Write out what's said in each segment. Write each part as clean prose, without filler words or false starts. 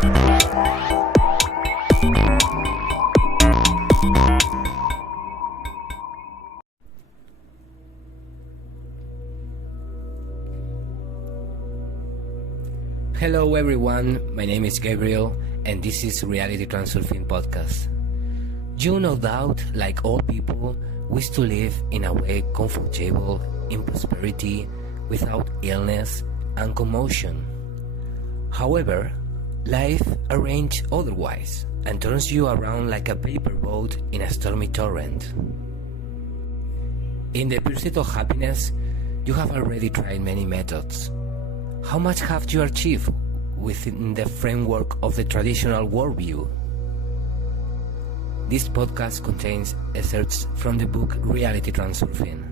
Hello everyone, my name is Gabriel and this is Reality Transurfing podcast. You no doubt, like all people, wish to live in a way comfortable, in prosperity, without illness and commotion. However, life arranges otherwise and turns you around like a paper boat in a stormy torrent. In the pursuit of happiness, you have already tried many methods. How much have you achieved within the framework of the traditional worldview? This podcast contains excerpts from the book Reality Transurfing.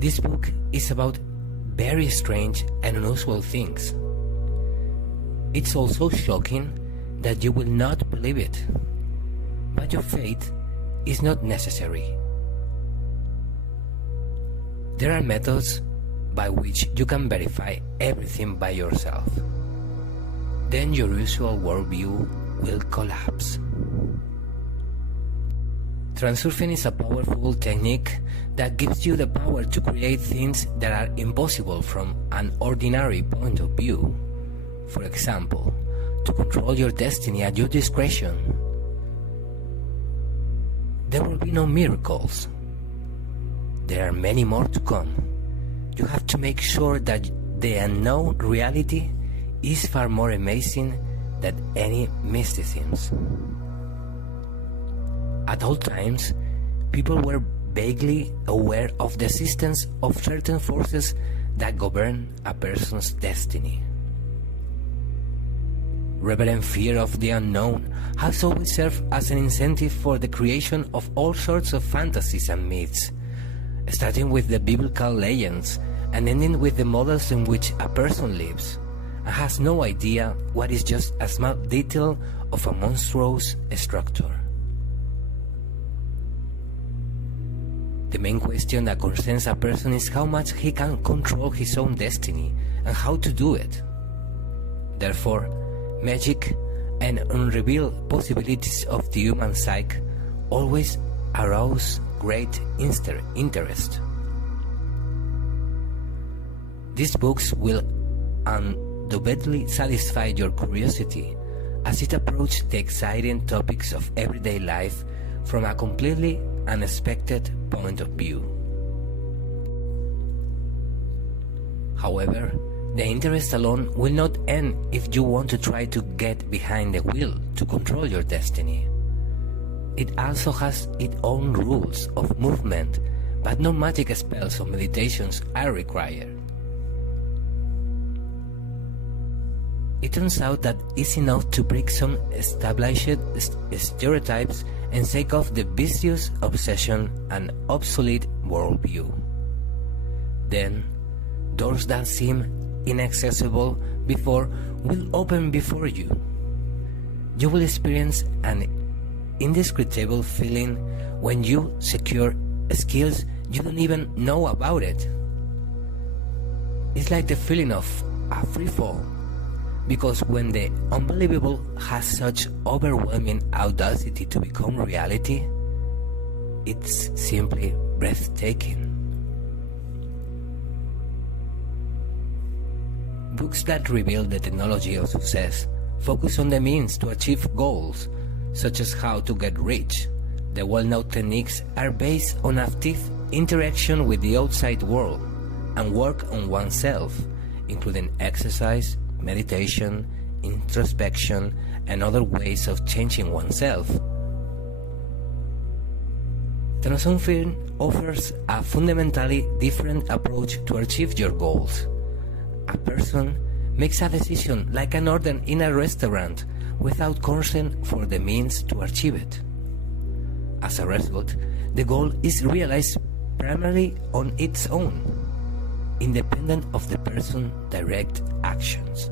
This book is about very strange and unusual things. It's also shocking that you will not believe it, but your faith is not necessary. There are methods by which you can verify everything by yourself. Then your usual worldview will collapse. Transurfing is a powerful technique that gives you the power to create things that are impossible from an ordinary point of view. For example, to control your destiny at your discretion. There will be no miracles. There are many more to come. You have to make sure that the unknown reality is far more amazing than any mysticism. At all times, people were vaguely aware of the existence of certain forces that govern a person's destiny. Reverent fear of the unknown has always served as an incentive for the creation of all sorts of fantasies and myths, starting with the biblical legends and ending with the models in which a person lives and has no idea what is just a small detail of a monstrous structure. The main question that concerns a person is how much he can control his own destiny and how to do it. Therefore, magic and unrevealed possibilities of the human psyche always arouse great interest. These books will undoubtedly satisfy your curiosity as it approaches the exciting topics of everyday life from a completely unexpected point of view. However, the interest alone will not end if you want to try to get behind the wheel to control your destiny. It also has its own rules of movement, but no magic spells or meditations are required. It turns out that it's enough to break some established stereotypes and shake off the vicious obsession and obsolete worldview. Then, doors that seem inaccessible before will open before you. You will experience an indescribable feeling when you secure skills you don't even know about it. It's like the feeling of a free fall, because when the unbelievable has such overwhelming audacity to become reality, it's simply breathtaking. Books that reveal the technology of success focus on the means to achieve goals, such as how to get rich. The well-known techniques are based on active interaction with the outside world and work on oneself, including exercise, meditation, introspection, and other ways of changing oneself. Transurfing offers a fundamentally different approach to achieve your goals. A person makes a decision like an order in a restaurant without concern for the means to achieve it. As a result, the goal is realized primarily on its own, independent of the person's direct actions.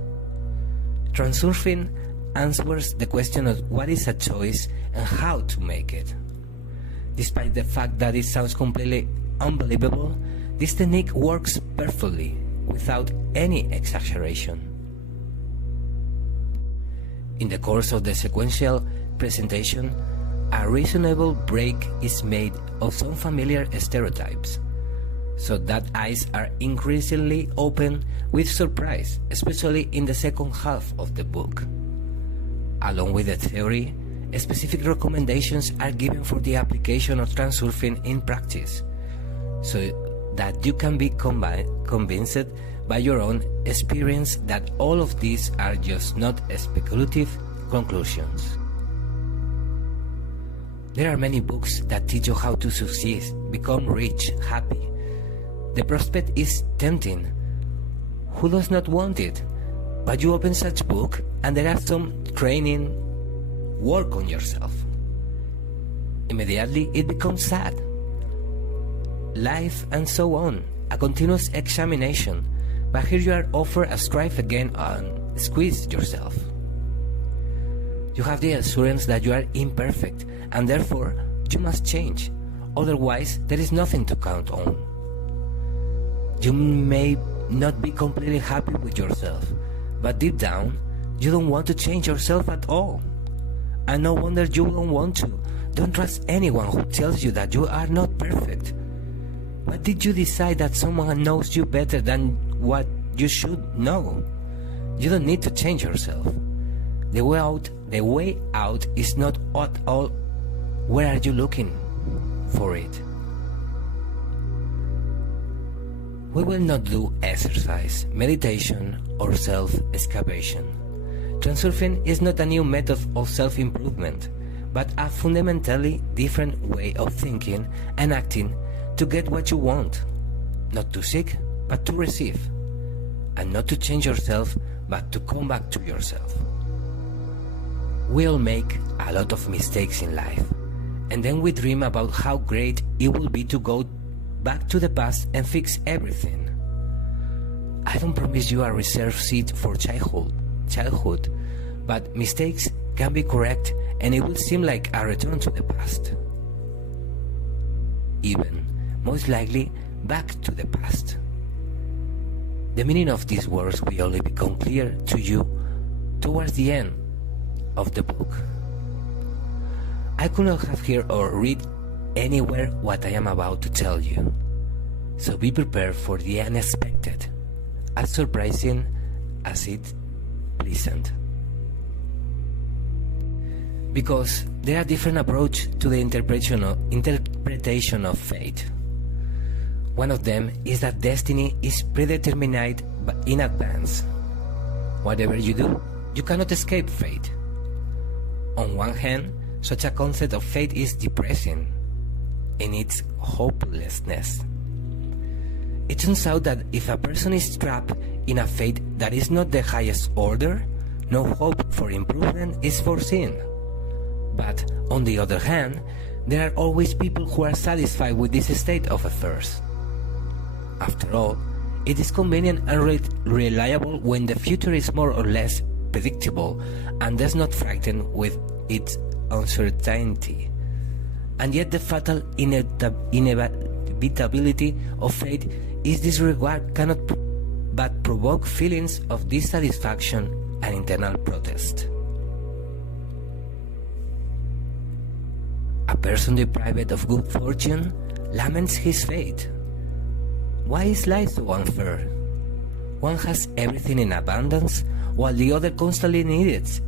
Transurfing answers the question of what is a choice and how to make it. Despite the fact that it sounds completely unbelievable, this technique works perfectly, without any exaggeration. In the course of the sequential presentation, a reasonable break is made of some familiar stereotypes, so that eyes are increasingly open with surprise, especially in the second half of the book. Along with the theory, specific recommendations are given for the application of transurfing in practice, so that you can be convinced by your own experience that all of these are just not speculative conclusions. There are many books that teach you how to succeed, become rich, happy. The prospect is tempting. Who does not want it? But you open such book and there are some training, work on yourself. Immediately it becomes sad. Life and so on, a continuous examination, but here you are offered a strive again and squeeze yourself. You have the assurance that you are imperfect and therefore you must change, otherwise there is nothing to count on. You may not be completely happy with yourself, but deep down you don't want to change yourself at all. And no wonder you don't want to. Don't trust anyone who tells you that you are not perfect. Why did you decide that someone knows you better than what you should know? You don't need to change yourself. The way out is not at all. Where are you looking for it? We will not do exercise, meditation, or self-excavation. Transurfing is not a new method of self-improvement, but a fundamentally different way of thinking and acting to get what you want. Not to seek, but to receive. And not to change yourself, but to come back to yourself. We all make a lot of mistakes in life, and then we dream about how great it will be to go back to the past and fix everything. I don't promise you a reserved seat for childhood, but mistakes can be correct and it will seem like a return to the past. Even, most likely, back to the past. The meaning of these words will only become clear to you towards the end of the book. I could not have heard or read anywhere what I am about to tell you, so be prepared for the unexpected, as surprising as it pleasant. Because there are different approaches to the interpretation of fate. One of them is that destiny is predetermined in advance. Whatever you do, you cannot escape fate. On one hand, such a concept of fate is depressing in its hopelessness. It turns out that if a person is trapped in a fate that is not the highest order, no hope for improvement is foreseen. But on the other hand, there are always people who are satisfied with this state of affairs. After all, it is convenient and reliable when the future is more or less predictable and does not frighten with its uncertainty. And yet the fatal inevitability of fate is disregard cannot but provoke feelings of dissatisfaction and internal protest. A person deprived of good fortune laments his fate. Why is life so unfair? One has everything in abundance, while the other constantly needs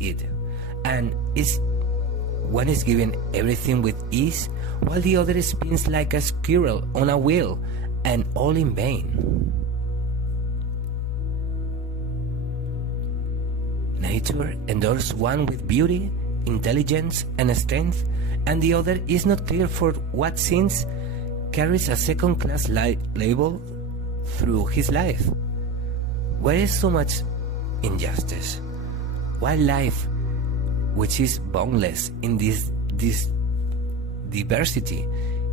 it, and one is given everything with ease, while the other spins like a squirrel on a wheel, and all in vain. Nature endowed one with beauty, intelligence, and strength, and the other is not clear for what sins carries a second-class label through his life. Where is so much injustice? Why life, which is boundless in this diversity,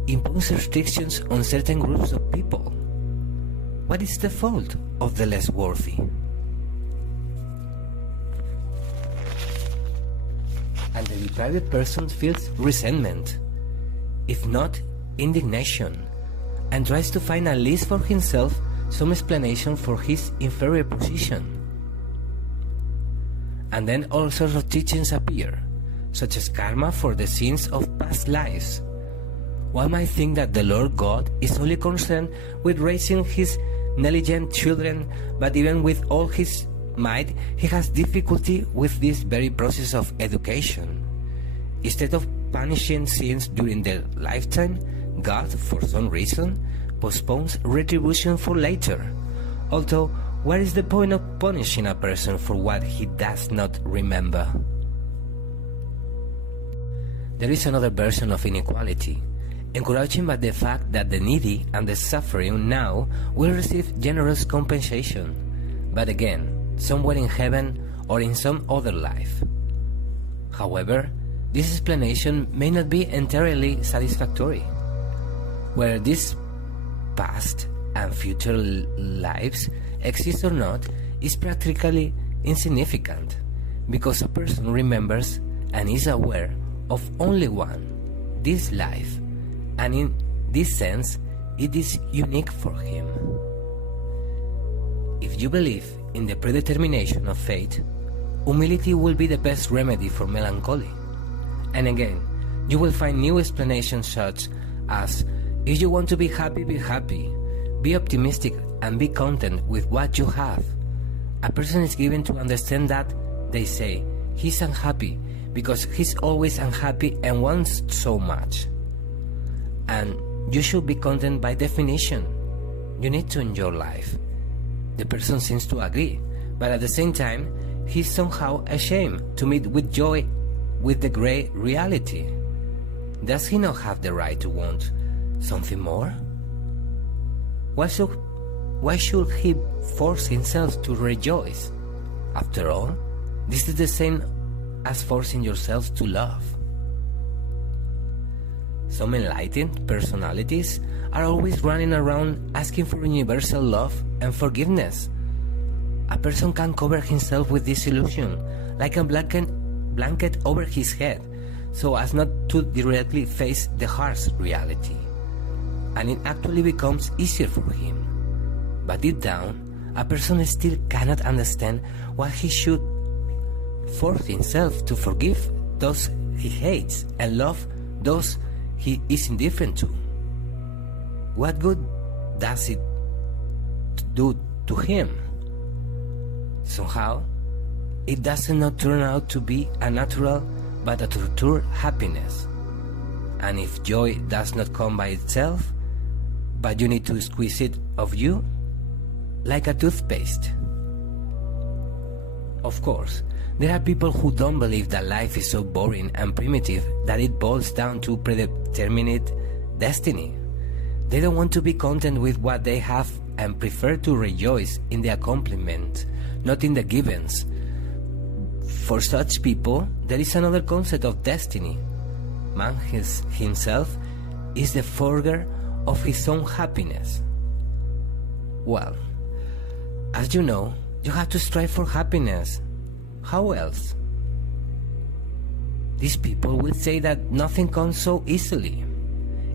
imposes restrictions on certain groups of people? What is the fault of the less worthy? And the deprived person feels resentment, if not indignation, and tries to find at least for himself some explanation for his inferior position. And then all sorts of teachings appear, such as karma for the sins of past lives. One might think that the Lord God is only concerned with raising his negligent children, but even with all his might, he has difficulty with this very process of education. Instead of punishing sins during their lifetime, God, for some reason, postpones retribution for later. Although, what is the point of punishing a person for what he does not remember? There is another version of inequality, encouraging by the fact that the needy and the suffering now will receive generous compensation, but again, somewhere in heaven or in some other life. However, this explanation may not be entirely satisfactory. Whether these past and future lives exist or not is practically insignificant, because a person remembers and is aware of only one, this life, and in this sense it is unique for him. If you believe in the predetermination of fate, humility will be the best remedy for melancholy. And again, you will find new explanations such as, if you want to be happy, be optimistic and be content with what you have. A person is given to understand that, they say, he's unhappy because he's always unhappy and wants so much. And you should be content by definition. You need to enjoy life. The person seems to agree, but at the same time, he's somehow ashamed to meet with joy with the grey reality. Does he not have the right to want something more? Why should he force himself to rejoice? After all, this is the same as forcing yourself to love. Some enlightened personalities are always running around asking for universal love and forgiveness. A person can cover himself with this illusion, like a blanket over his head, so as not to directly face the harsh reality. And it actually becomes easier for him. But deep down, a person still cannot understand why he should force himself to forgive those he hates and love those he is indifferent to. What good does it do to him? Somehow, it does not turn out to be a natural but a tortured happiness. And if joy does not come by itself, but you need to squeeze it of you, like a toothpaste. Of course, there are people who don't believe that life is so boring and primitive that it boils down to predetermined destiny. They don't want to be content with what they have and prefer to rejoice in the accomplishment, not in the givens. For such people, there is another concept of destiny. Man himself is the forger of his own happiness. Well, as you know, you have to strive for happiness. How else? These people will say that nothing comes so easily.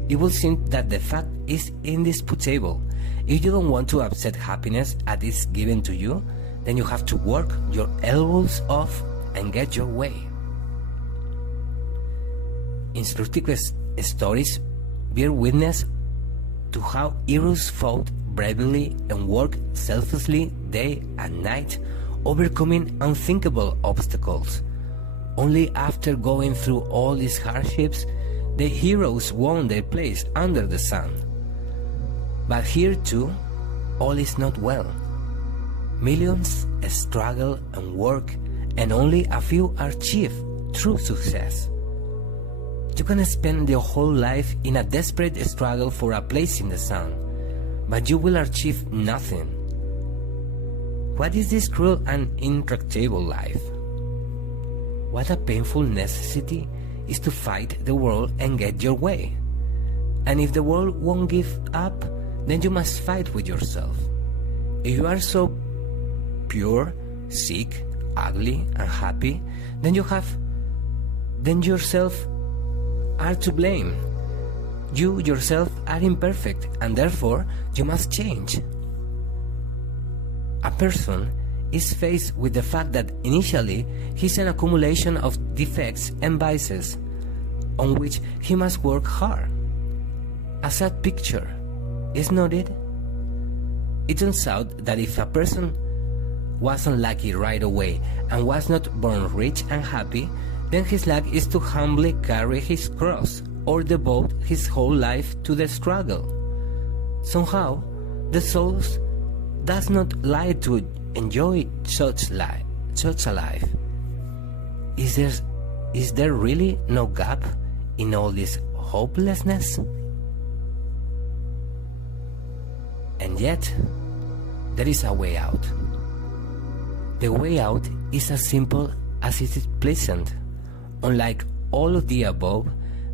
It will seem that the fact is indisputable. If you don't want to upset happiness as it's given to you, then you have to work your elbows off and get your way. Instructive stories bear witness to how heroes fought bravely and worked selflessly day and night, overcoming unthinkable obstacles. Only after going through all these hardships, the heroes won their place under the sun. But here too, all is not well. Millions struggle and work, and only a few achieve true success. You can spend your whole life in a desperate struggle for a place in the sun, but you will achieve nothing. What is this cruel and intractable life? What a painful necessity is to fight the world and get your way. And if the world won't give up, then you must fight with yourself. If you are so pure, sick, ugly, unhappy, then yourself are to blame. You yourself are imperfect, and therefore you must change. A person is faced with the fact that initially he's an accumulation of defects and vices on which he must work hard. A sad picture, is not it? It turns out that if a person was unlucky right away and was not born rich and happy, then his luck is to humbly carry his cross or devote his whole life to the struggle. Somehow, the soul does not lie to enjoy such a life. Is there really no gap in all this hopelessness? And yet, there is a way out. The way out is as simple as it is pleasant, unlike all of the above,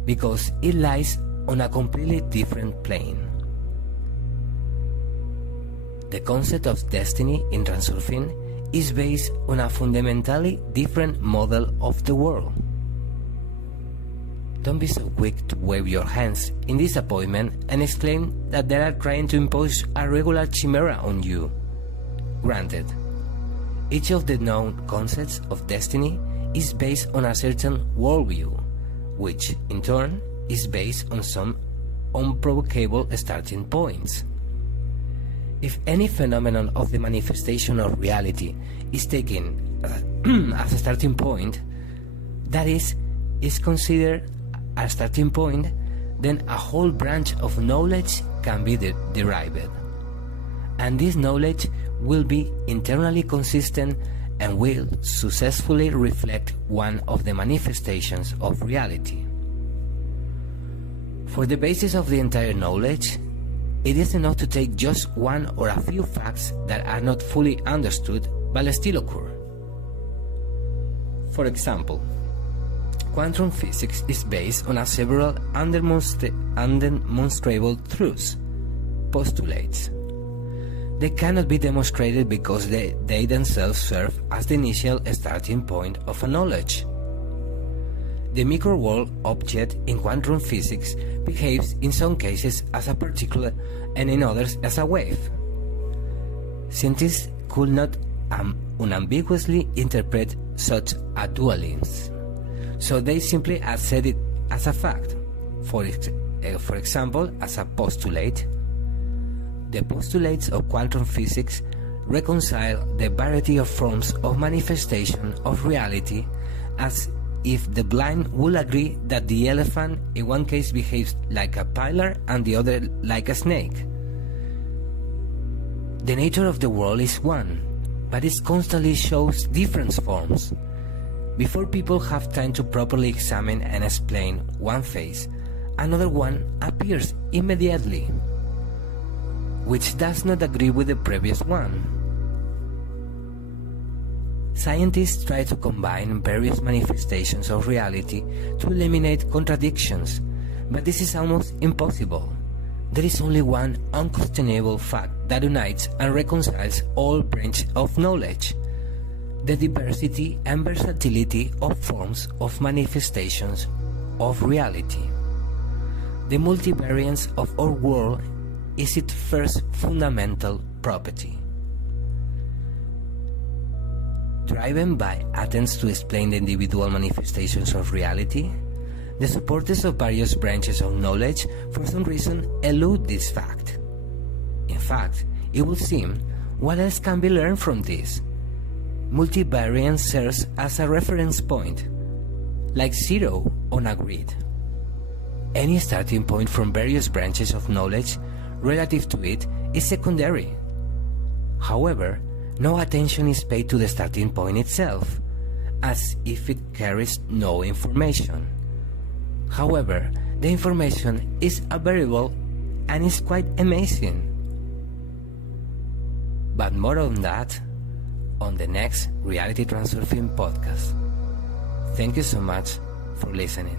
because it lies on a completely different plane. The concept of destiny in Transurfing is based on a fundamentally different model of the world. Don't be so quick to wave your hands in disappointment and exclaim that they are trying to impose a regular chimera on you. Granted, each of the known concepts of destiny is based on a certain worldview, which in turn is based on some unprovocable starting points. If any phenomenon of the manifestation of reality is taken as a starting point, that is considered a starting point, then a whole branch of knowledge can be derived. And this knowledge will be internally consistent and will successfully reflect one of the manifestations of reality. For the basis of the entire knowledge, it is enough to take just one or a few facts that are not fully understood but still occur. For example, quantum physics is based on several undemonstrable truths, postulates. They cannot be demonstrated because they themselves serve as the initial starting point of a knowledge. The microworld object in quantum physics behaves in some cases as a particle and in others as a wave. Scientists could not unambiguously interpret such a dualism, so they simply accept it as a fact, for example, as a postulate. The postulates of quantum physics reconcile the variety of forms of manifestation of reality, as if the blind will agree that the elephant in one case behaves like a pillar and the other like a snake. The nature of the world is one, but it constantly shows different forms. Before people have time to properly examine and explain one phase, another one appears immediately, which does not agree with the previous one. Scientists try to combine various manifestations of reality to eliminate contradictions, but this is almost impossible. There is only one unquestionable fact that unites and reconciles all branches of knowledge: the diversity and versatility of forms of manifestations of reality. The multivariance of our world is its first fundamental property. Driven by attempts to explain the individual manifestations of reality, the supporters of various branches of knowledge for some reason elude this fact. In fact, it would seem, what else can be learned from this? Multivariance serves as a reference point, like zero on a grid. Any starting point from various branches of knowledge relative to it is secondary. However, no attention is paid to the starting point itself, as if it carries no information. However, the information is a variable and is quite amazing. But more on that on the next Reality Transurfing podcast. Thank you so much for listening.